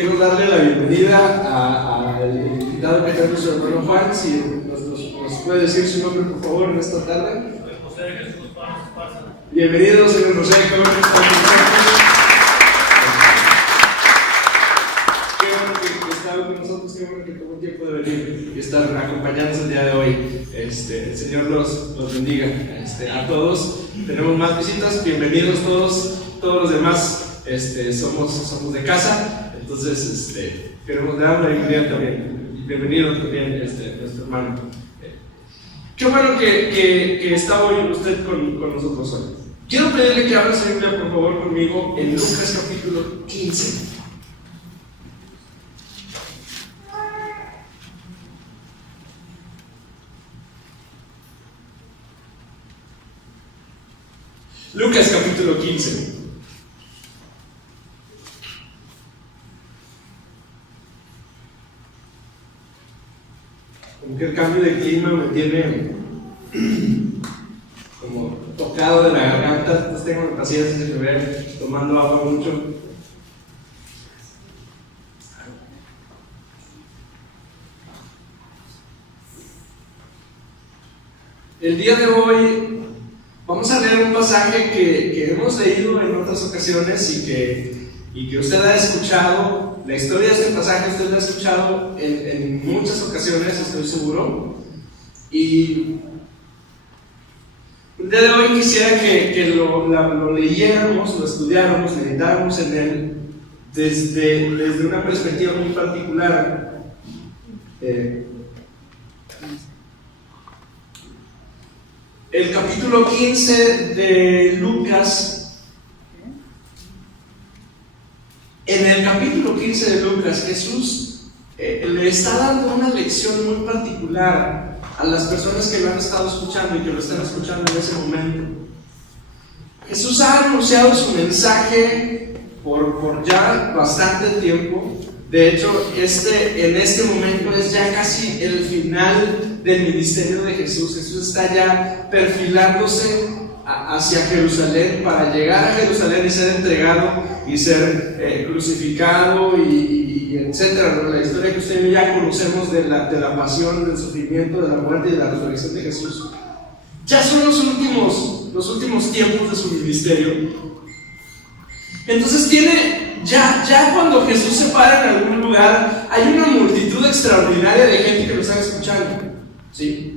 quiero darle la bienvenida al invitado que tenemos, nuestro hermano Juan. Si nos puede decir su nombre, por favor, en esta tarde. José Jesús Esparza. Bienvenido, señor José. Qué bueno que está con nosotros. Qué bueno que tuvo tiempo de venir y estar acompañándonos el día de hoy. El Señor los bendiga a todos. Tenemos más visitas. Bienvenidos todos los demás. Somos de casa, entonces queremos dar la bienvenida también. Bienvenido también nuestro hermano. Qué bueno que está hoy usted con nosotros hoy. Quiero pedirle que abra su Biblia, por favor, conmigo en Lucas capítulo 15. Lucas capítulo 15. Aunque el cambio de clima me tiene como tocado de la garganta, entonces tengo paciencia de beber, tomando agua mucho. El día de hoy vamos a leer un pasaje que hemos leído en otras ocasiones y que usted ha escuchado. La historia de este pasaje usted la ha escuchado en muchas ocasiones, estoy seguro. Y el día de hoy quisiera que lo leyéramos, lo estudiáramos, meditáramos en él desde una perspectiva muy particular. El capítulo 15 de Lucas. En el capítulo 15 de Lucas, Jesús le está dando una lección muy particular a las personas que lo han estado escuchando y que lo están escuchando en ese momento. Jesús ha anunciado su mensaje por ya bastante tiempo. De hecho, en este momento es ya casi el final del ministerio de Jesús. Jesús está ya perfilándose hacia Jerusalén para llegar a Jerusalén y ser entregado y ser crucificado y etcétera. La historia que usted y yo ya conocemos de la pasión, del sufrimiento, de la muerte y de la resurrección de Jesús. Ya son los últimos tiempos de su ministerio. Entonces ya cuando Jesús se para en algún lugar, hay una multitud extraordinaria de gente que lo está escuchando, ¿sí?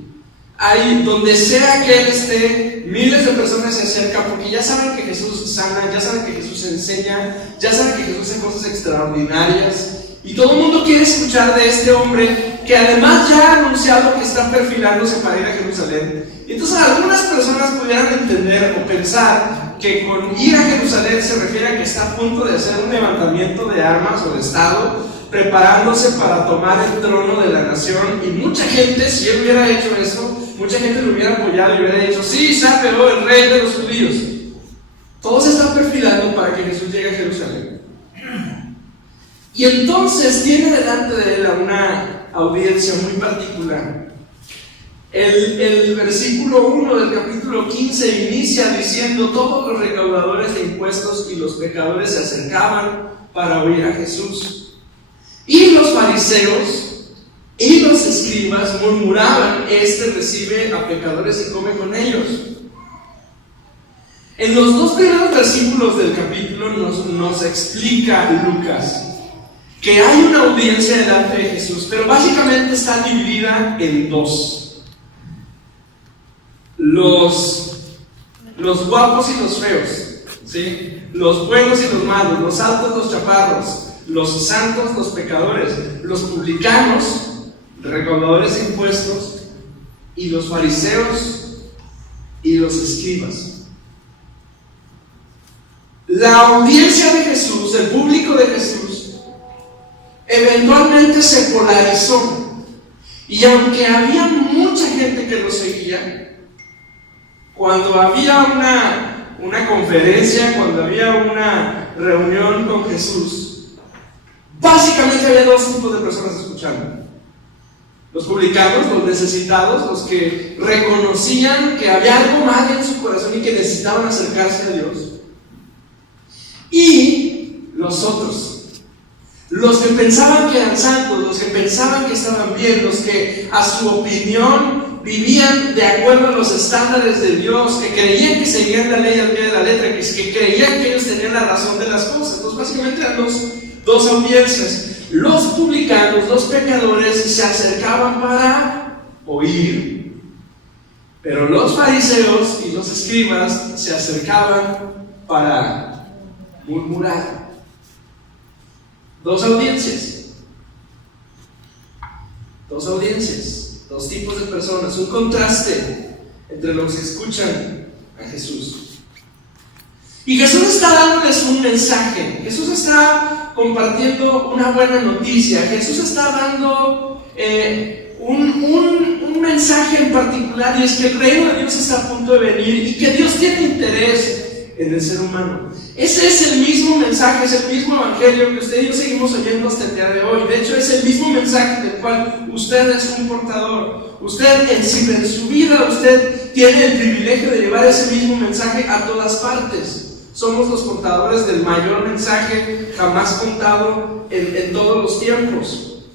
Hay, donde sea que Él esté, miles de personas se acercan porque ya saben que Jesús sana, ya saben que Jesús enseña, ya saben que Jesús hace cosas extraordinarias. Y todo el mundo quiere escuchar de este hombre que además ya ha anunciado que está perfilándose para ir a Jerusalén. Y entonces algunas personas pudieran entender o pensar que con ir a Jerusalén se refiere a que está a punto de hacer un levantamiento de armas o de estado, preparándose para tomar el trono de la nación. Y mucha gente, si él hubiera hecho eso, mucha gente lo hubiera apoyado y hubiera dicho: sí, sáquelo, el rey de los judíos. Todos están perfilando para que Jesús llegue a Jerusalén. Y entonces tiene delante de él a una audiencia muy particular. El versículo 1 del capítulo 15 inicia diciendo: todos los recaudadores de impuestos y los pecadores se acercaban para oír a Jesús. Y los fariseos y los escribas murmuraban: este recibe a pecadores y come con ellos. En los dos primeros versículos del capítulo nos explica Lucas que hay una audiencia delante de Jesús, pero básicamente está dividida en dos: los guapos y los feos, ¿sí? Los buenos y los malos, los altos, los chaparros, los santos, los pecadores, los publicanos, recaudadores de impuestos, y los fariseos y los escribas. La audiencia de Jesús, el público de Jesús, eventualmente se polarizó. Y aunque había mucha gente que lo seguía, cuando había una conferencia, cuando había una reunión con Jesús, básicamente había dos tipos de personas escuchando: los publicanos, los necesitados, los que reconocían que había algo mal en su corazón y que necesitaban acercarse a Dios, y los otros, Los que pensaban que eran santos, los que pensaban que estaban bien, los que a su opinión vivían de acuerdo a los estándares de Dios, que creían que seguían la ley al pie de la letra, que creían que ellos tenían la razón de las cosas. Entonces básicamente eran dos audiencias. Los publicanos, los pecadores, se acercaban para oír, pero los fariseos y los escribas se acercaban para murmurar. Dos audiencias, dos tipos de personas, un contraste entre los que escuchan a Jesús. Y Jesús está dándoles un mensaje, Jesús está compartiendo una buena noticia, Jesús está dando un mensaje en particular, y es que el reino de Dios está a punto de venir y que Dios tiene interés en el ser humano. Ese es el mismo mensaje, es el mismo evangelio que usted y yo seguimos oyendo hasta el día de hoy. De hecho, es el mismo mensaje del cual usted es un portador. Usted en su vida, usted tiene el privilegio de llevar ese mismo mensaje a todas partes. Somos los portadores del mayor mensaje jamás contado en todos los tiempos.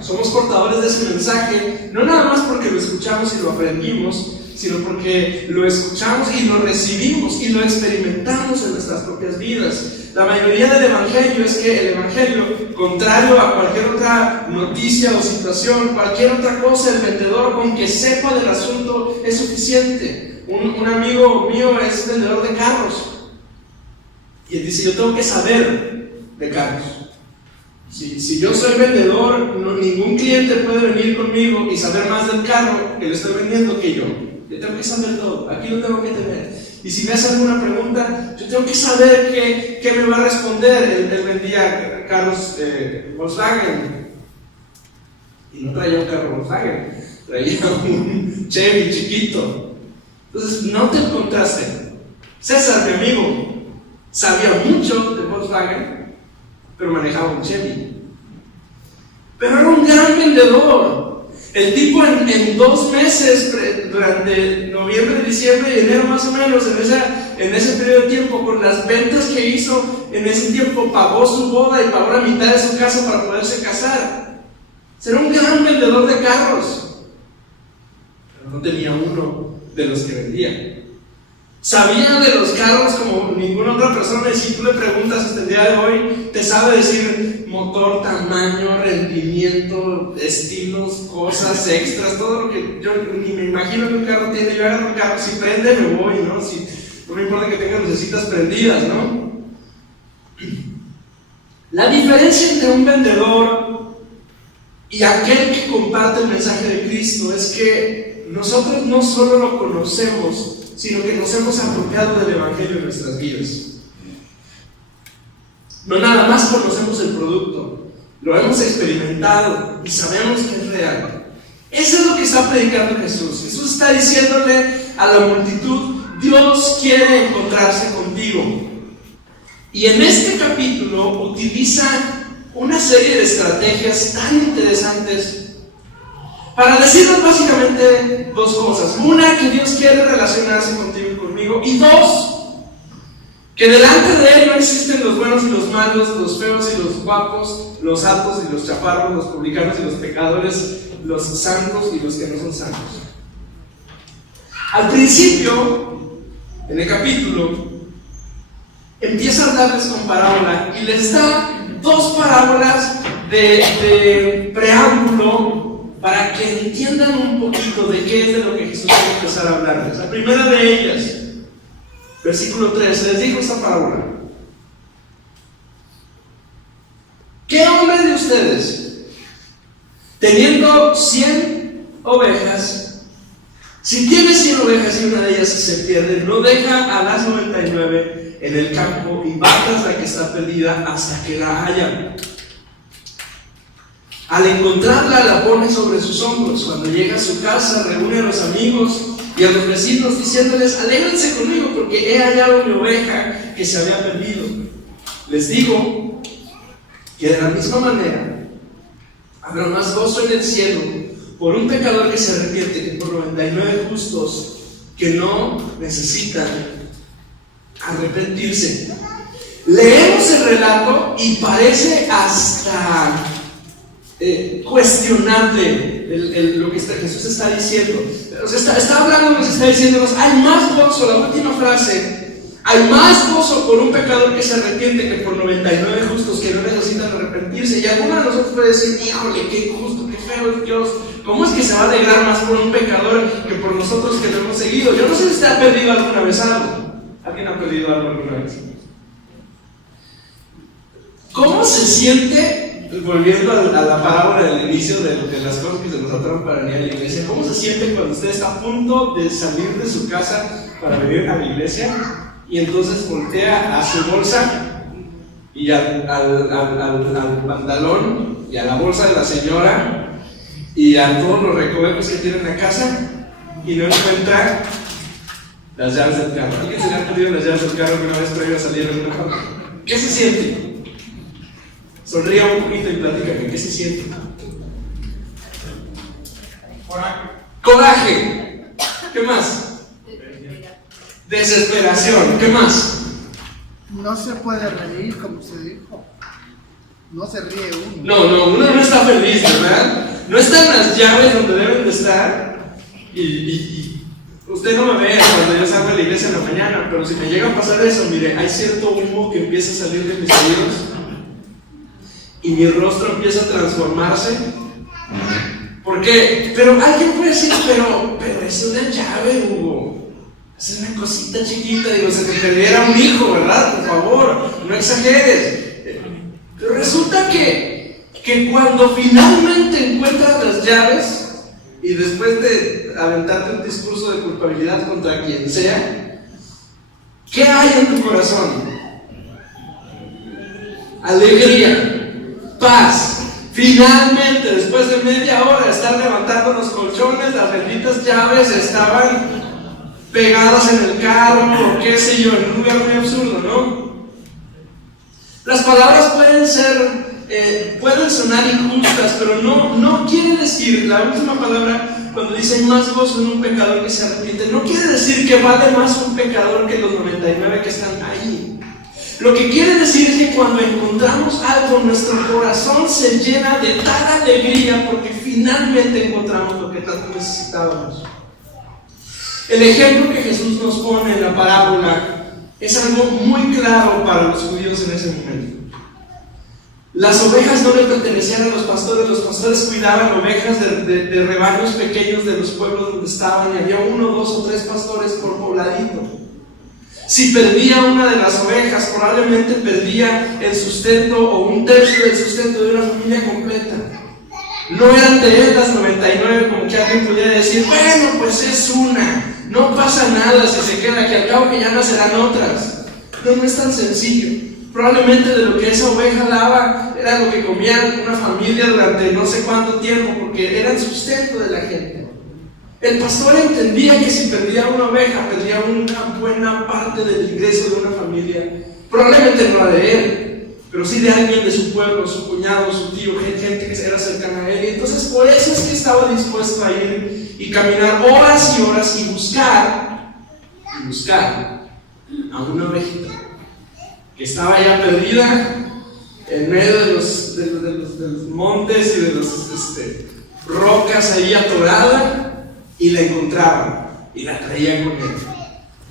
Somos portadores de ese mensaje, no nada más porque lo escuchamos y lo aprendimos, sino porque lo escuchamos y lo recibimos y lo experimentamos en nuestras propias vidas. La mayoría del evangelio es que el evangelio, contrario a cualquier otra noticia o situación, cualquier otra cosa, el vendedor con que sepa del asunto es suficiente. Un amigo mío es vendedor de carros y él dice: yo tengo que saber de carros. Si yo soy vendedor, ningún cliente puede venir conmigo y saber más del carro que le estoy vendiendo que yo. Yo tengo que saber todo, aquí lo tengo que tener. Y si me hace alguna pregunta, yo tengo que saber qué me va a responder. Él vendía carros Volkswagen y no traía un carro Volkswagen, traía un Chevy chiquito. Entonces, no te encontraste. César, mi amigo, sabía mucho de Volkswagen, pero manejaba un Chevy. Pero era un gran vendedor. El tipo en 2 meses, durante noviembre, diciembre y enero más o menos, en ese periodo de tiempo, con las ventas que hizo en ese tiempo, pagó su boda y pagó la mitad de su casa para poderse casar. Era un gran vendedor de carros, pero no tenía uno de los que vendía. Sabía de los carros como ninguna otra persona, y si tú le preguntas hasta el día de hoy, te sabe decir motor, tamaño, rendimiento, estilos, cosas extras, todo lo que yo ni me imagino que un carro tiene. Yo agarro un carro, si prende me voy, ¿no? No me importa que tenga lucecitas prendidas, ¿no? La diferencia entre un vendedor y aquel que comparte el mensaje de Cristo es que nosotros no solo lo conocemos, sino que nos hemos apropiado del evangelio en nuestras vidas. No nada más conocemos el producto, lo hemos experimentado y sabemos que es real. Eso es lo que está predicando Jesús. Jesús está diciéndole a la multitud: Dios quiere encontrarse contigo. Y en este capítulo utiliza una serie de estrategias tan interesantes para decirnos básicamente 2 cosas. Una, que Dios quiere relacionarse contigo y conmigo. Y 2, que delante de Él no existen los buenos y los malos, los feos y los guapos, los altos y los chaparros, los publicanos y los pecadores, los santos y los que no son santos. Al principio, en el capítulo, empieza a hablarles con parábola y les da 2 parábolas de preámbulo para que entiendan un poquito de qué es de lo que Jesús quiere empezar a hablarles. La primera de ellas, versículo 3, les dijo esta parábola: ¿qué hombre de ustedes, teniendo 100 ovejas, si tiene 100 ovejas y una de ellas se pierde, no deja a las 99 en el campo y va tras la que está perdida hasta que la haya? Al encontrarla, la pone sobre sus hombros. Cuando llega a su casa, reúne a los amigos y a los vecinos, diciéndoles: alégrense conmigo, porque he hallado mi oveja que se había perdido. Les digo que de la misma manera habrá más gozo en el cielo por un pecador que se arrepiente que por 99 justos que no necesitan arrepentirse. Leemos el relato y parece hasta cuestionable lo que Jesús está diciendo. O sea, está hablando, nos está diciéndonos, hay más gozo, la última frase, hay más gozo por un pecador que se arrepiente que por 99 justos que no necesitan arrepentirse. Y alguno de nosotros puede decir, híjole, qué justo, qué feo es Dios. ¿Cómo es que se va a alegrar más por un pecador que por nosotros que lo hemos seguido? Yo no sé si usted ha perdido alguna vez algo. ¿Alguien ha perdido algo alguna vez? ¿Cómo se siente, volviendo a la parábola del inicio de las cosas que se nos atoran para venir a la iglesia, cómo se siente cuando usted está a punto de salir de su casa para venir a la iglesia y entonces voltea a su bolsa y al pantalón y a la bolsa de la señora y a todos los recovecos que tiene en la casa y no encuentra las llaves del carro? ¿Alguien se le ha perdido las llaves del carro que una vez previo a salir de una casa? ¿Qué se siente? Sonría un poquito y platícame, ¿qué se siente? Coraje. ¿Qué más? Desesperación. ¿Qué más? No se puede reír, como se dijo. No se ríe uno. No, uno no está feliz, ¿verdad? No están las llaves donde deben de estar. Y usted no me ve cuando yo salgo de la iglesia en la mañana, pero si me llega a pasar eso, mire, hay cierto humo que empieza a salir de mis oídos y mi rostro empieza a transformarse. ¿Por qué? Pero alguien puede decir, pero es una llave, Hugo. Es una cosita chiquita, digo, se te perdiera un hijo, ¿verdad? Por favor, no exageres. Pero resulta que cuando finalmente encuentras las llaves y después de aventarte un discurso de culpabilidad contra quien sea, ¿qué hay en tu corazón? Alegría, paz. Finalmente, después de media hora de estar levantando los colchones, las benditas llaves estaban pegadas en el carro, o qué sé yo, en un lugar muy absurdo, ¿no? Las palabras pueden sonar injustas, pero no quiere decir, la última palabra, cuando dice más gozo en un pecador que se arrepiente, no quiere decir que vale más un pecador que los 99 que están ahí. Lo que quiere decir es que cuando encontramos algo, nuestro corazón se llena de tal alegría porque finalmente encontramos lo que tanto necesitábamos. El ejemplo que Jesús nos pone en la parábola es algo muy claro para los judíos en ese momento. Las ovejas no le pertenecían a los pastores cuidaban ovejas de rebaños pequeños de los pueblos donde estaban y había 1, 2 o 3 pastores por pobladito. Si perdía una de las ovejas, probablemente perdía el sustento o un tercio del sustento de una familia completa. No eran de él las 99, como que alguien pudiera decir, bueno, pues es una, no pasa nada si se queda, que al cabo que ya nacerán otras. No es tan sencillo. Probablemente de lo que esa oveja daba era lo que comía una familia durante no sé cuánto tiempo, porque era el sustento de la gente. El pastor entendía que si perdía una oveja, perdía una buena parte del ingreso de una familia. Probablemente no la de él, pero sí de alguien de su pueblo, su cuñado, su tío, gente que era cercana a él. Y entonces por eso es que estaba dispuesto a ir y caminar horas y horas y buscar a una ovejita que estaba ya perdida en medio de los montes y de las rocas ahí atorada. Y la encontraban y la traían con él.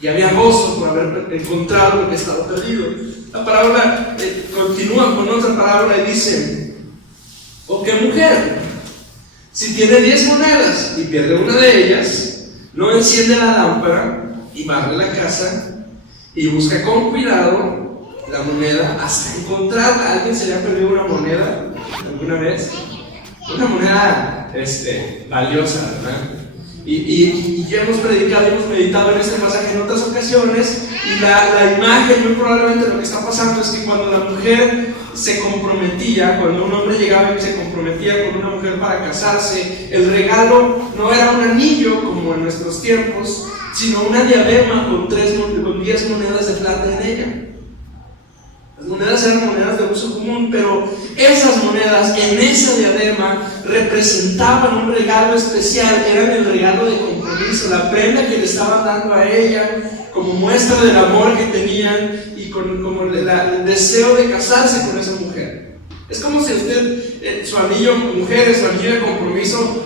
Y había gozo por haber encontrado lo que estaba perdido. La parábola continúa con otra parábola y dice: ¿o qué mujer? Si tiene 10 monedas y pierde una de ellas, no enciende la lámpara y barre la casa y busca con cuidado la moneda hasta encontrarla. ¿Alguien se le ha perdido una moneda alguna vez? Una moneda valiosa, ¿verdad? Y ya hemos predicado, hemos meditado en este pasaje en otras ocasiones, y la imagen, muy probablemente lo que está pasando es que cuando la mujer se comprometía, cuando un hombre llegaba y se comprometía con una mujer para casarse, el regalo no era un anillo como en nuestros tiempos, sino una diadema con 10 monedas de plata en ella. Las monedas eran monedas de uso común, pero esas monedas en esa diadema representaban un regalo especial, eran el regalo de compromiso, la prenda que le estaban dando a ella como muestra del amor que tenían, y y con como el deseo de casarse con esa mujer. Es como si usted, su anillo, mujeres, su anillo de compromiso,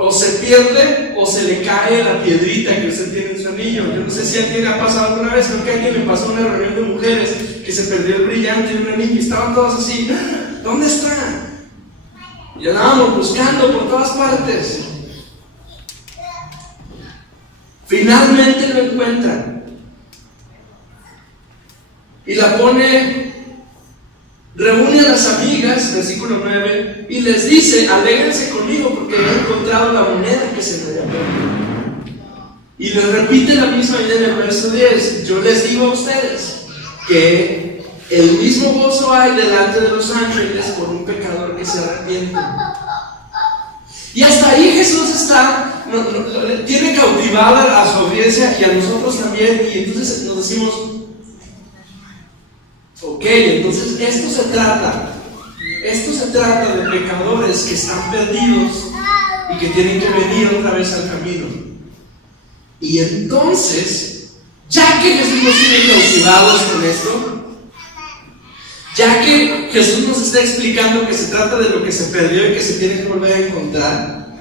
o se pierde o se le cae la piedrita que usted tiene en su anillo. Yo no sé si a alguien le ha pasado alguna vez, creo que a alguien le pasó una reunión de mujeres que se perdió el brillante de un anillo y estaban todas así, ¿dónde está? Y andábamos buscando por todas partes. Finalmente lo encuentran y la pone, reúne a las amigas, versículo 9, y les dice: alégrense conmigo porque he encontrado la moneda que se me había perdido. Y les repite la misma idea en el verso 10: yo les digo a ustedes que el mismo gozo hay delante de los ángeles por un pecador que se arrepiente. Y hasta ahí Jesús tiene cautivada a su audiencia y a nosotros también, y entonces nos decimos: ok, entonces esto se trata de pecadores que están perdidos y que tienen que venir otra vez al camino. Y entonces, ya que Jesús nos tiene cautivados con esto, ya que Jesús nos está explicando que se trata de lo que se perdió y que se tiene que volver a encontrar,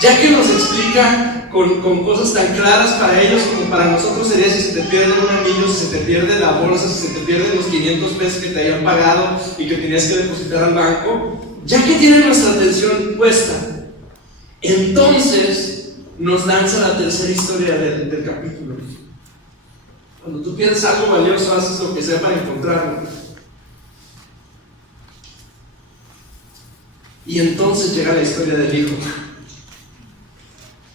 ya que nos explica con cosas tan claras para ellos como para nosotros sería si se te pierde un anillo, si se te pierde la bolsa, si se te pierden los 500 pesos que te habían pagado y que tenías que depositar al banco, ya que tienen nuestra atención puesta, entonces nos lanza la tercera historia del capítulo. Cuando tú pierdes algo valioso, haces lo que sea para encontrarlo. Y entonces llega la historia del hijo.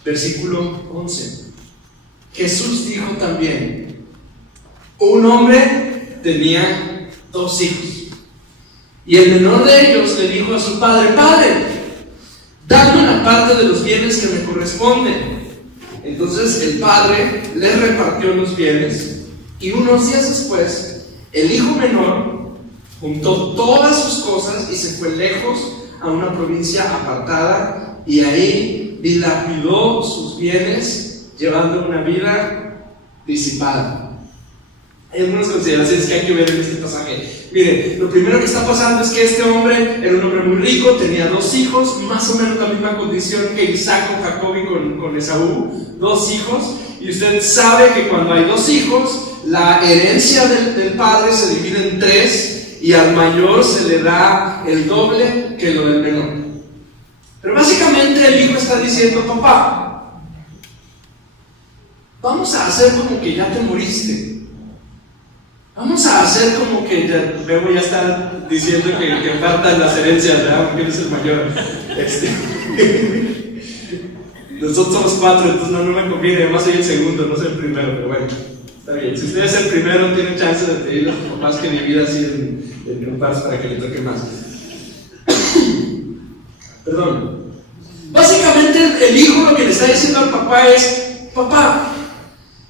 Versículo 11. Jesús dijo también: un hombre tenía 2 hijos, y el menor de ellos le dijo a su padre: Padre, dame una parte de los bienes que me corresponden. Entonces el padre le repartió los bienes, y unos días después el hijo menor juntó todas sus cosas y se fue lejos a una provincia apartada, y ahí dilapidó sus bienes llevando una vida disipada. Hay algunas consideraciones que hay que ver en este pasaje. Miren, lo primero que está pasando es que este hombre era un hombre muy rico, tenía 2 hijos, más o menos la misma condición que Isaac con Jacob y con Esaú, 2 hijos, y usted sabe que cuando hay 2 hijos, la herencia del padre se divide en 3, y al mayor se le da el doble que lo del menor. Pero básicamente el hijo está diciendo: papá, vamos a hacer como que ya te moriste. Vamos a hacer como que ya, luego ya está diciendo que faltan las herencias, ¿verdad? Porque eres el mayor. Nosotros somos 4, entonces no me conviene, además soy el segundo, no soy el primero, pero bueno, está bien. Si usted es el primero, tiene chance de pedirle a sus papás que divida así en grupos para que le toque más. Perdón. Básicamente el hijo lo que le está diciendo al papá es: papá,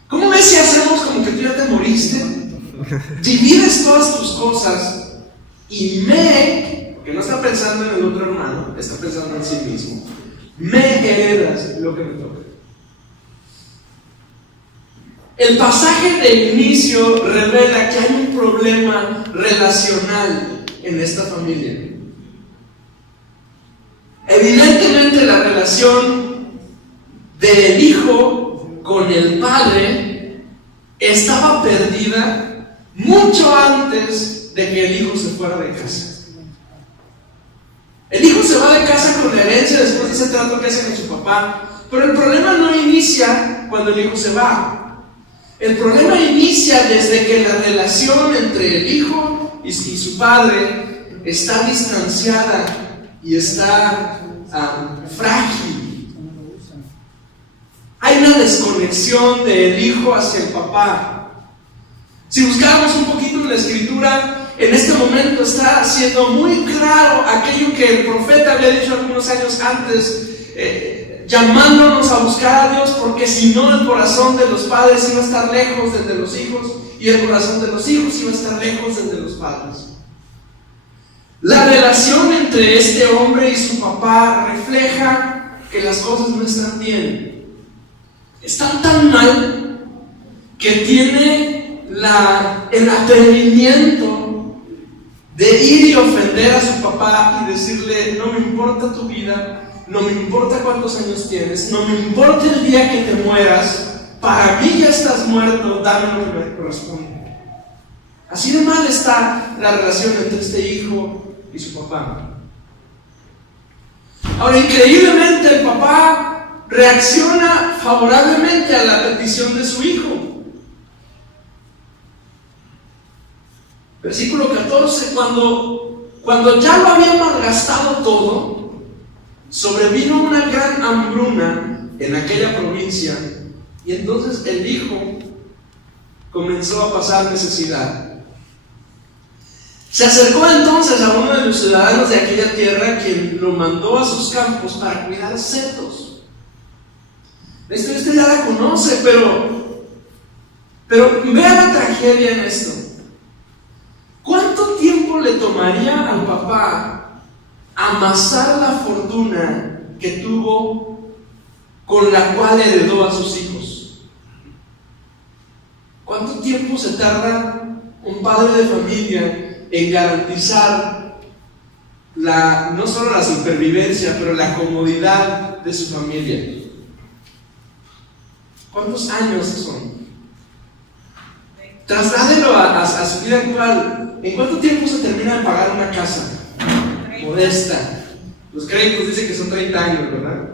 ¿cómo ves si hacemos como que tú ya te moriste? Divides todas tus cosas y porque no está pensando en el otro hermano, está pensando en sí mismo, me heredas lo que me toca. El pasaje de inicio revela que hay un problema relacional en esta familia. Evidentemente la relación del hijo con el padre estaba perdida mucho antes de que el hijo se fuera de casa. El hijo se va de casa con la herencia después de ese trato que hace con su papá, pero el problema no inicia cuando el hijo se va. El problema inicia desde que la relación entre el hijo y su padre está distanciada y está frágil. Hay una desconexión del hijo hacia el papá. Si buscáramos un poquito en la escritura, en este momento está siendo muy claro aquello que el profeta había dicho algunos años antes, llamándonos a buscar a Dios, porque si no el corazón de los padres iba a estar lejos del de los hijos, y el corazón de los hijos iba a estar lejos del de los padres. La relación entre este hombre y su papá refleja que las cosas no están bien. Están tan mal que tiene el atrevimiento de ir y ofender a su papá y decirle: no me importa tu vida, no me importa cuántos años tienes, no me importa el día que te mueras, para mí ya estás muerto, dame lo que me corresponde. Así de mal está la relación entre este hijo y su papá. Ahora, increíblemente, el papá reacciona favorablemente a la petición de su hijo. Versículo 14: cuando ya lo había malgastado todo, sobrevino una gran hambruna en aquella provincia, y entonces el hijo comenzó a pasar necesidad. Se acercó entonces a uno de los ciudadanos de aquella tierra, quien lo mandó a sus campos para cuidar cerdos. Usted ya la conoce, pero vea la tragedia en esto. ¿Cuánto tiempo le tomaría al papá amasar la fortuna que tuvo, con la cual heredó a sus hijos? ¿Cuánto tiempo se tarda un padre de familia en garantizar no solo la supervivencia, pero la comodidad de su familia? ¿Cuántos años son? Trasládelo a su vida actual. ¿En cuánto tiempo se termina de pagar una casa modesta? Los créditos dicen que son 30 años, ¿verdad?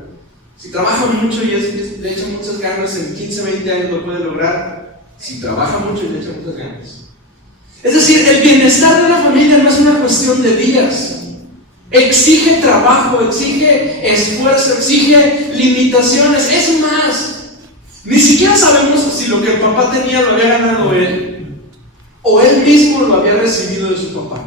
Si trabaja mucho y le echa muchas ganas, en 15, 20 años lo puede lograr. Si trabaja mucho y le echa muchas ganas. Es decir, el bienestar de la familia no es una cuestión de días. Exige trabajo, exige esfuerzo, exige limitaciones. Es más, ni siquiera sabemos si lo que el papá tenía lo había ganado él, o él mismo lo había recibido de su papá.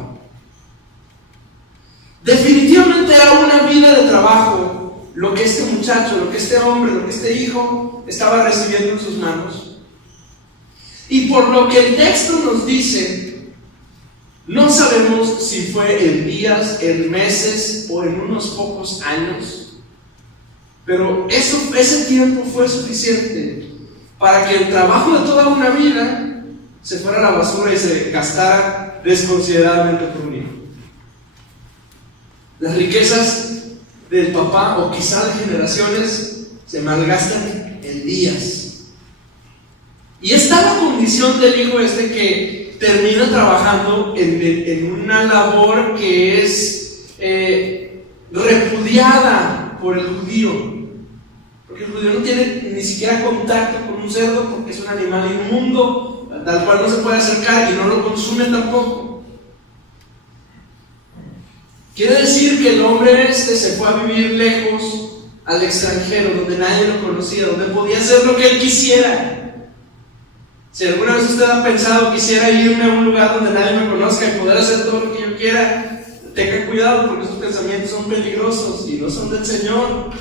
Definitivamente era una vida de trabajo lo que este muchacho, lo que este hombre, lo que este hijo estaba recibiendo en sus manos. Y por lo que el texto nos dice, no sabemos si fue en días, en meses o en unos pocos años, pero ese tiempo fue suficiente para que el trabajo de toda una vida se fuera a la basura y se gastara desconsideradamente por un hijo. Las riquezas del papá, o quizá de generaciones, se malgastan en días. Y está la condición del hijo que termina trabajando en una labor que es repudiada por el judío. Porque el judío no tiene ni siquiera contacto con un cerdo, porque es un animal inmundo, al cual no se puede acercar y no lo consume tampoco. Quiere decir que el hombre se fue a vivir lejos, al extranjero, donde nadie lo conocía, donde podía hacer lo que él quisiera. Si alguna vez usted ha pensado: quisiera irme a un lugar donde nadie me conozca y poder hacer todo lo que yo quiera, tenga cuidado, porque esos pensamientos son peligrosos y no son del Señor.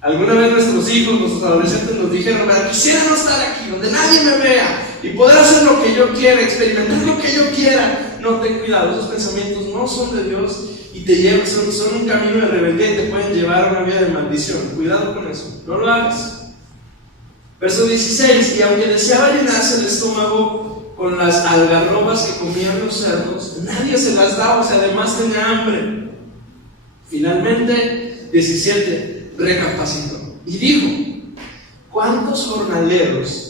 Alguna vez nuestros hijos, nuestros adolescentes nos dijeron: quisiera no estar aquí, donde nadie me vea, y poder hacer lo que yo quiera, experimentar lo que yo quiera. No, ten cuidado, esos pensamientos no son de Dios y te llevan, son un camino de rebeldía y te pueden llevar a una vida de maldición. Cuidado con eso, no lo hagas. Verso 16: y aunque deseaba llenarse el estómago con las algarrobas que comían los cerdos, nadie se las daba, además tenía hambre. Finalmente, 17, recapacitó y dijo: ¿cuántos jornaleros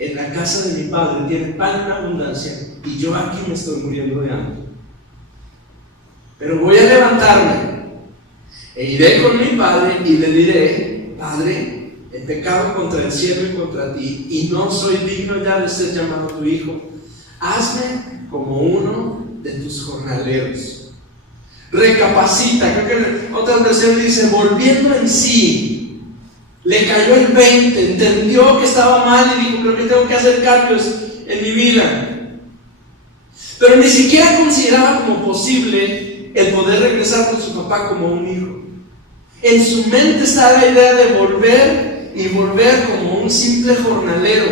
en la casa de mi padre tienen pan en abundancia y yo aquí me estoy muriendo de hambre? Pero voy a levantarme e iré con mi padre y le diré: Padre, he pecado contra el cielo y contra ti, y no soy digno ya de ser llamado tu hijo. Hazme como uno de tus jornaleros. Recapacita. Creo que otras versiones dice: volviendo en sí, le cayó el 20, entendió que estaba mal y dijo: creo que tengo que hacer cambios en mi vida. Pero ni siquiera consideraba como posible el poder regresar con su papá como un hijo. En su mente está la idea de volver como un simple jornalero.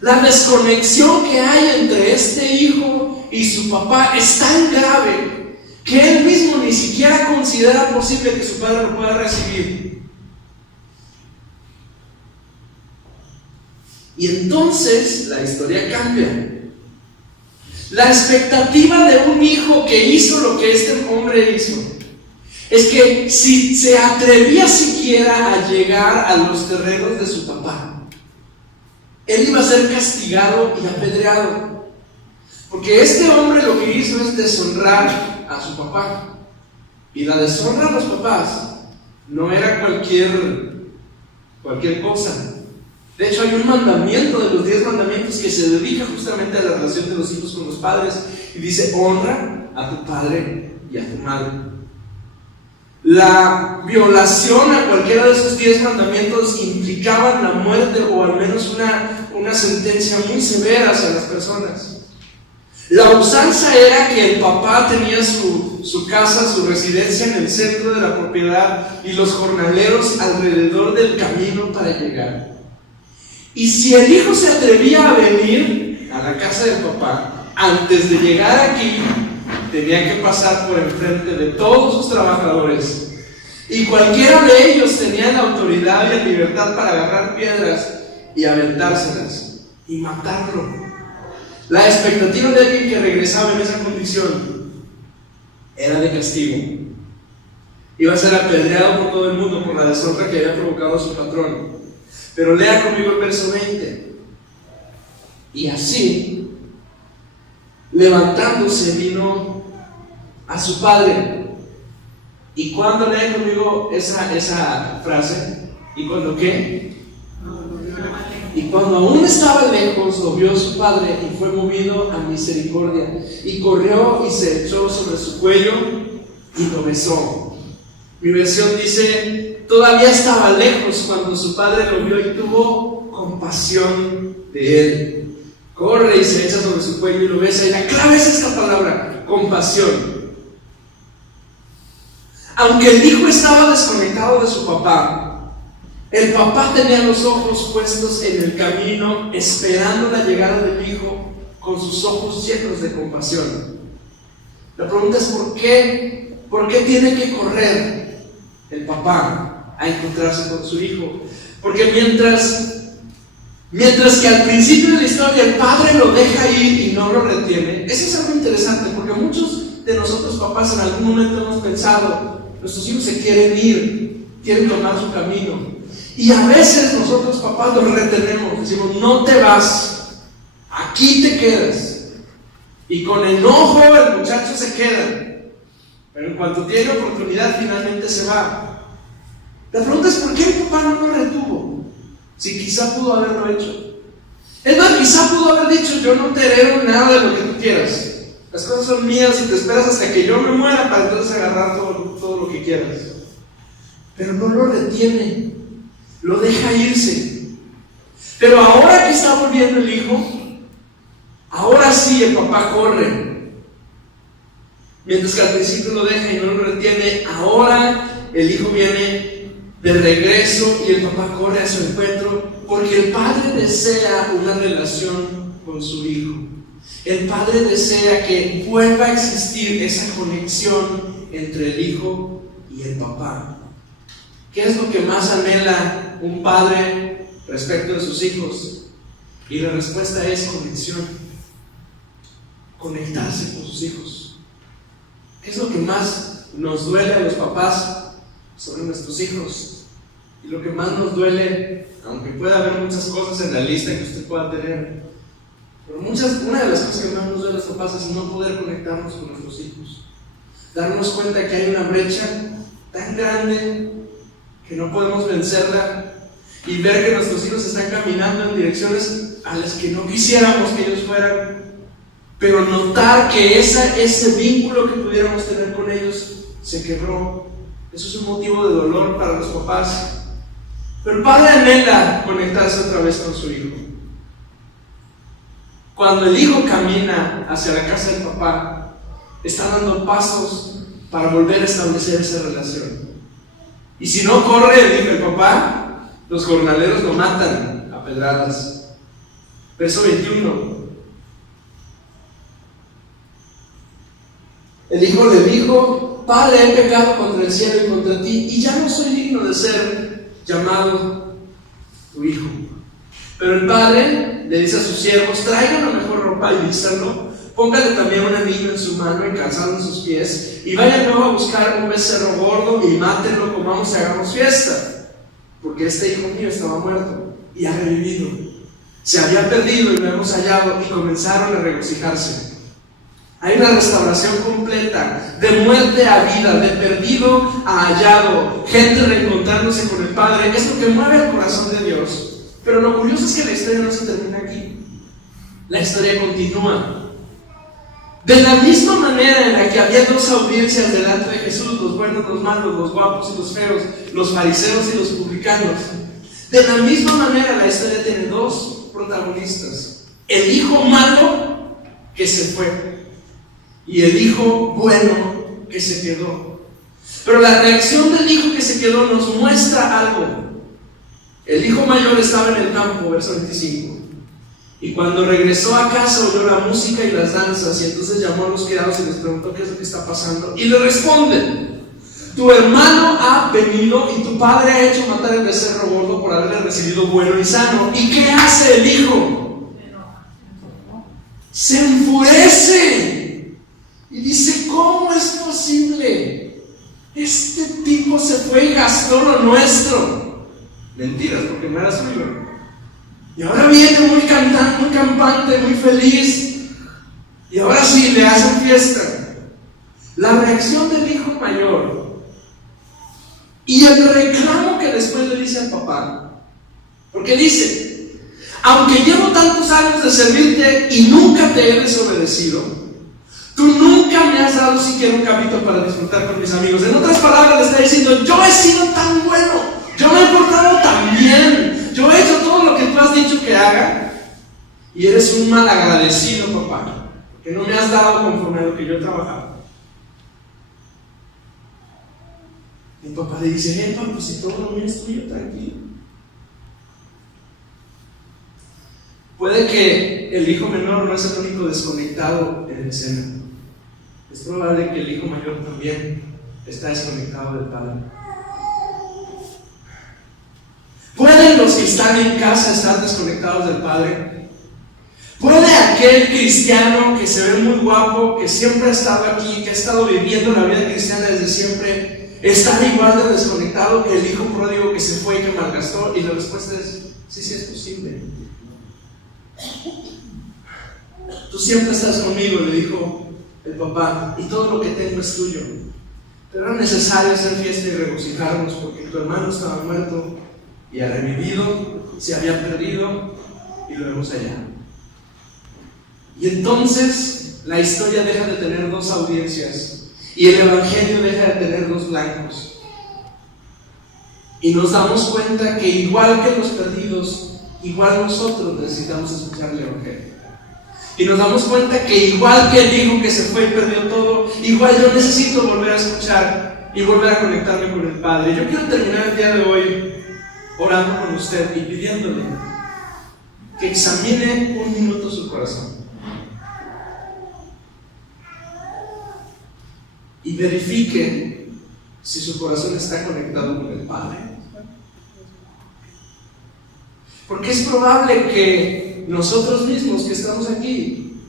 La desconexión que hay entre este hijo y su papá es tan grave que él mismo ni siquiera considera posible que su padre lo pueda recibir. Y entonces la historia cambia. La expectativa de un hijo que hizo lo que este hombre hizo es que si se atrevía siquiera a llegar a los terrenos de su papá, él iba a ser castigado y apedreado. Porque este hombre lo que hizo es deshonrar a su papá. Y la deshonra a los papás no era cualquier cosa. De hecho, hay un mandamiento de los 10 mandamientos que se dedica justamente a la relación de los hijos con los padres. Y dice: honra a tu padre y a tu madre. La violación a cualquiera de esos 10 mandamientos implicaban la muerte, o al menos una sentencia muy severa hacia las personas. La usanza era que el papá tenía su casa, su residencia en el centro de la propiedad y los jornaleros alrededor del camino para llegar. Y si el hijo se atrevía a venir a la casa del papá, antes de llegar aquí, tenía que pasar por enfrente de todos sus trabajadores. Y cualquiera de ellos tenía la autoridad y la libertad para agarrar piedras y aventárselas y matarlo. La expectativa de alguien que regresaba en esa condición era de castigo. Iba a ser apedreado por todo el mundo por la deshonra que había provocado a su patrón. Pero lea conmigo el verso 20. Y así, levantándose, vino a su padre. ¿Y cuándo? Lea conmigo esa frase. ¿Y cuándo qué? Y cuando aún estaba lejos, lo vio su padre y fue movido a misericordia. Y corrió y se echó sobre su cuello y lo besó. Mi versión dice: todavía estaba lejos cuando su padre lo vio y tuvo compasión de él. Corre y se echa sobre su cuello y lo besa. Y la clave es esta palabra: compasión. Aunque el hijo estaba desconectado de su papá, el papá tenía los ojos puestos en el camino, esperando la llegada del hijo con sus ojos llenos de compasión. La pregunta es: ¿por qué? ¿Por qué tiene que correr el papá a encontrarse con su hijo? Porque mientras que al principio de la historia el padre lo deja ir y no lo retiene, eso es algo interesante, porque muchos de nosotros papás en algún momento hemos pensado: nuestros hijos se quieren ir, quieren tomar su camino. Y a veces nosotros papás los retenemos, decimos: no te vas, aquí te quedas. Y con enojo el muchacho se queda, pero en cuanto tiene oportunidad finalmente se va. La pregunta es: ¿por qué el papá no lo retuvo? Si quizá pudo haberlo hecho. Es más, quizá pudo haber dicho: yo no te heredo nada de lo que tú quieras, las cosas son mías y te esperas hasta que yo me muera para entonces agarrar todo lo que quieras. Pero no lo retiene, lo deja irse. Pero ahora que está volviendo el hijo, ahora sí el papá corre. Mientras que al principio lo deja y no lo retiene, ahora el hijo viene de regreso y el papá corre a su encuentro, porque el padre desea una relación con su hijo. El padre desea que vuelva a existir esa conexión entre el hijo y el papá. ¿Qué es lo que más anhela un padre respecto de sus hijos? Y la respuesta es conexión. Conectarse con sus hijos. ¿Qué es lo que más nos duele a los papás sobre nuestros hijos? Y lo que más nos duele, aunque pueda haber muchas cosas en la lista que usted pueda tener, pero una de las cosas que más nos duele a los papás es no poder conectarnos con nuestros hijos. Darnos cuenta que hay una brecha tan grande que no podemos vencerla, y ver que nuestros hijos están caminando en direcciones a las que no quisiéramos que ellos fueran, pero notar que ese vínculo que pudiéramos tener con ellos se quebró. Eso es un motivo de dolor para los papás. Pero el padre anhela conectarse otra vez con su hijo. Cuando el hijo camina hacia la casa del papá, está dando pasos para volver a establecer esa relación. Y si no corre, dice el papá, los jornaleros lo matan a pedradas. Verso 21. El hijo le dijo: Padre, he pecado contra el cielo y contra ti, y ya no soy digno de ser llamado tu hijo. Pero el padre le dice a sus siervos: traigan la mejor ropa y vístanlo, póngale también un anillo en su mano y calzado en sus pies, y vayan luego a buscar un becerro gordo y mátenlo, comamos y hagamos fiesta, porque este hijo mío estaba muerto y ha revivido, se había perdido y lo hemos hallado. Y comenzaron a regocijarse. Hay una restauración completa, de muerte a vida, de perdido a hallado, gente reencontrándose con el Padre. Es lo que mueve el corazón de Dios. Pero lo curioso es que la historia no se termina aquí. La historia continúa. De la misma manera en la que había dos audiencias delante de Jesús, los buenos, los malos, los guapos y los feos, los fariseos y los publicanos, de la misma manera la historia tiene dos protagonistas: el hijo malo que se fue y el hijo bueno que se quedó. Pero la reacción del hijo que se quedó nos muestra algo. El hijo mayor estaba en el campo, verso 25, y cuando regresó a casa oyó la música y las danzas, y entonces llamó a los criados y les preguntó qué es lo que está pasando, y le responden: tu hermano ha venido y tu padre ha hecho matar el becerro gordo por haberle recibido bueno y sano. ¿Y qué hace el hijo? Se enfurece y dice: ¿cómo es posible? Este tipo se fue y gastó lo nuestro. Mentiras, porque no era suyo. Y ahora viene muy cantante, muy campante, muy feliz, y ahora sí le hacen fiesta. La reacción del hijo mayor y el reclamo que después le dice al papá, porque dice: aunque llevo tantos años de servirte y nunca te he desobedecido, tú nunca me has dado siquiera un cabrito para disfrutar con mis amigos. En otras palabras, le está diciendo: yo he sido tan bueno, yo me he portado tan bien, yo he hecho todo lo que tú has dicho que haga, y eres un mal agradecido, papá, que no me has dado conforme a lo que yo he trabajado. Mi papá le dice: papá, pues si todo lo mío es tuyo, tranquilo. Puede que el hijo menor no es el único desconectado en el escena. Es probable que el hijo mayor también está desconectado del padre. ¿Pueden los que están en casa estar desconectados del padre? ¿Puede aquel cristiano que se ve muy guapo, que siempre ha estado aquí, que ha estado viviendo la vida cristiana desde siempre, estar igual de desconectado que el hijo pródigo que se fue y que malgastó? Y la respuesta es: sí, sí es posible. Tú siempre estás conmigo, le dijo el papá, y todo lo que tengo es tuyo. Pero era necesario hacer fiesta y regocijarnos, porque tu hermano estaba muerto y ha revivido, se había perdido y lo hemos hallado. Y entonces la historia deja de tener dos audiencias y el evangelio deja de tener dos blancos. Y nos damos cuenta que igual que los perdidos, igual nosotros necesitamos escuchar el evangelio. Y nos damos cuenta que igual que el hijo que se fue y perdió todo, igual yo necesito volver a escuchar y volver a conectarme con el Padre. Yo quiero terminar el día de hoy orando con usted y pidiéndole que examine un minuto su corazón y verifique si su corazón está conectado con el Padre. Porque es probable que nosotros mismos que estamos aquí,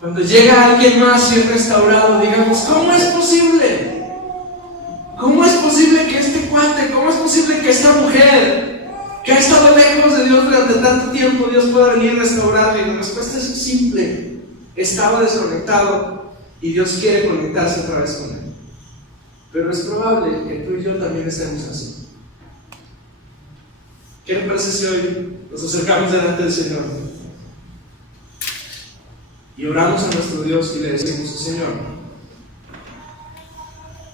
cuando llega alguien más y es restaurado, digamos: ¿cómo es posible? ¿Cómo es posible que este cuate, cómo es posible que esta mujer, que ha estado lejos de Dios durante tanto tiempo, Dios pueda venir a restaurarle? Y la respuesta es simple: estaba desconectado y Dios quiere conectarse otra vez con él. Pero es probable que tú y yo también estemos así. ¿Qué le parece si hoy nos acercamos delante del Señor y oramos a nuestro Dios y le decimos: Señor,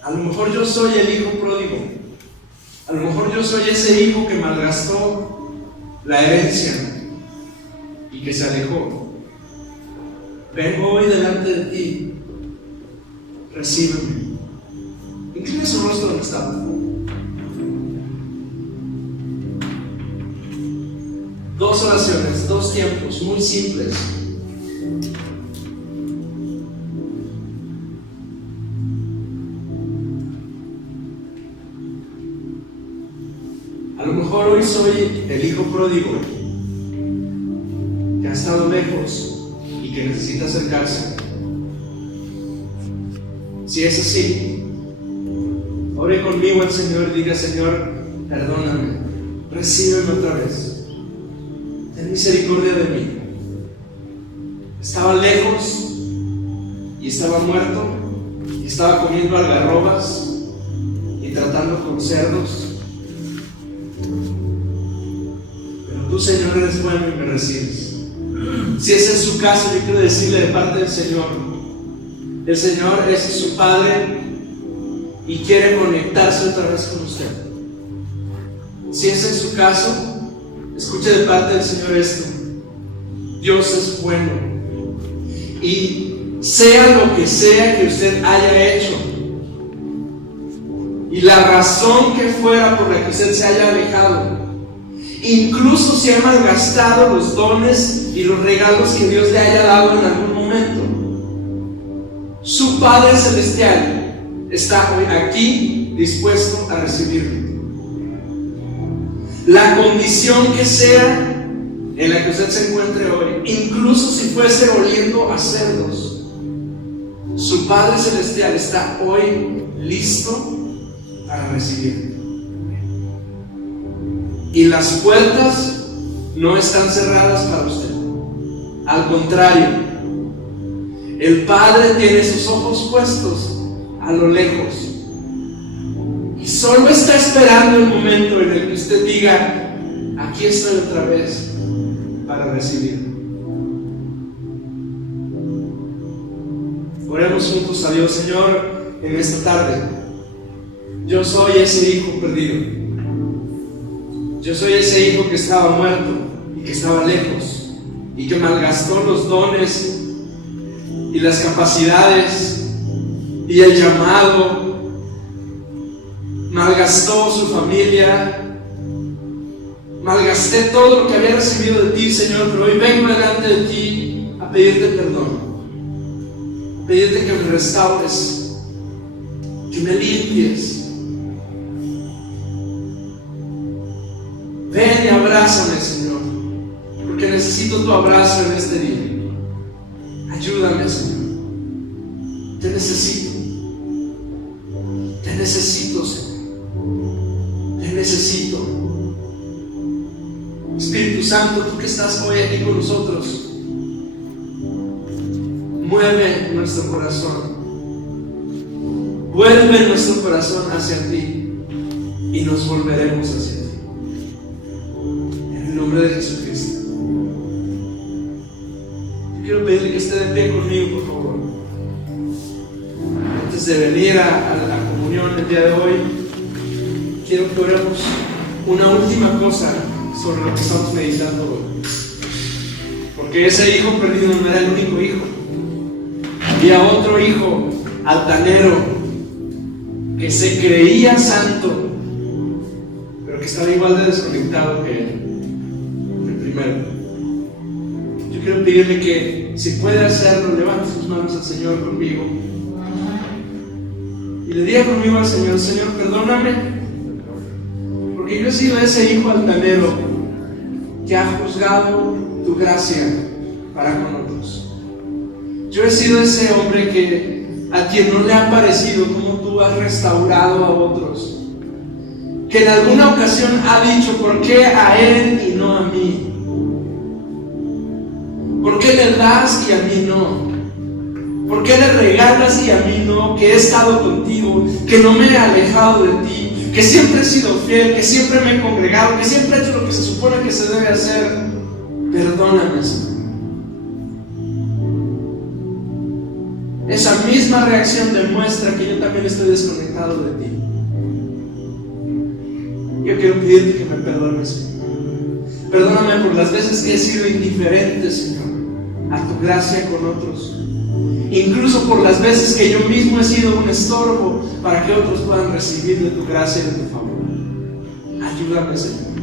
a lo mejor yo soy el hijo pródigo, a lo mejor yo soy ese hijo que malgastó la herencia y que se alejó. Vengo hoy delante de ti, recíbeme. Inclina su rostro donde está. Dos oraciones, dos tiempos muy simples. A A lo mejor hoy soy el hijo pródigo que ha estado lejos y que necesita acercarse. Si es así, ore conmigo al Señor y diga: Señor, perdóname, recíbeme otra vez, ten misericordia de mí. Estaba lejos y estaba muerto y estaba comiendo algarrobas y tratando con cerdos, pero tú, Señor, eres bueno y me recibes. Si ese es su caso, yo quiero decirle de parte del Señor: el Señor es su Padre y quiere conectarse otra vez con usted. Si ese es su caso, escuche de parte del Señor esto: Dios es bueno, y sea lo que sea que usted haya hecho, y la razón que fuera por la que usted se haya alejado, incluso si ha malgastado los dones y los regalos que Dios le haya dado en algún momento, su Padre Celestial está hoy aquí dispuesto a recibirlo. La condición que sea en la que usted se encuentre hoy, incluso si fuese oliendo a cerdos, su Padre Celestial está hoy listo para recibirlo. Y las puertas no están cerradas para usted. Al contrario, el Padre tiene sus ojos puestos a lo lejos y solo está esperando el momento en el que usted diga: aquí estoy otra vez para recibirlo. Oremos juntos a Dios. Señor, en esta tarde, yo soy ese hijo perdido. Yo soy ese hijo que estaba muerto y que estaba lejos y que malgastó los dones y las capacidades y el llamado, malgastó su familia, malgasté todo lo que había recibido de ti, Señor, pero hoy vengo delante de ti a pedirte perdón, a pedirte que me restaures, que me limpies. Ven y abrázame, Señor, porque necesito tu abrazo en este día. Ayúdame, Señor. Te necesito. Te necesito, Señor. Te necesito. Espíritu Santo, tú que estás hoy aquí con nosotros, mueve nuestro corazón. Vuelve nuestro corazón hacia ti y nos volveremos hacia ti. En el nombre de Jesucristo. Yo quiero pedirle que esté de pie conmigo, por favor. Antes de venir a la comunión el día de hoy, quiero que oremos una última cosa sobre lo que estamos meditando hoy. Porque ese hijo perdido no era el único hijo. Había otro hijo altanero que se creía santo, pero que estaba igual de desconectado que él, el primero. Yo quiero pedirle que, si puede hacerlo, levante sus manos al Señor conmigo y le diga conmigo al Señor: Señor, perdóname, porque yo he sido ese hijo altanero que ha juzgado tu gracia para con otros. Yo he sido ese hombre a quien no le ha parecido como tú has restaurado a otros, que en alguna ocasión ha dicho: ¿por qué a él y no a mí? ¿Por qué le das y a mí no? ¿Por qué le regalas y a mí no? Que he estado contigo, que no me he alejado de ti, que siempre he sido fiel, que siempre me he congregado, que siempre he hecho lo que se supone que se debe hacer. Perdóname, Señor. Esa misma reacción demuestra que yo también estoy desconectado de ti. Yo quiero pedirte que me perdones, Señor. Perdóname por las veces que he sido indiferente, Señor, a tu gracia con otros. Incluso por las veces que yo mismo he sido un estorbo para que otros puedan recibir de tu gracia y de tu favor. Ayúdame, Señor.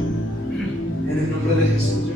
En el nombre de Jesús.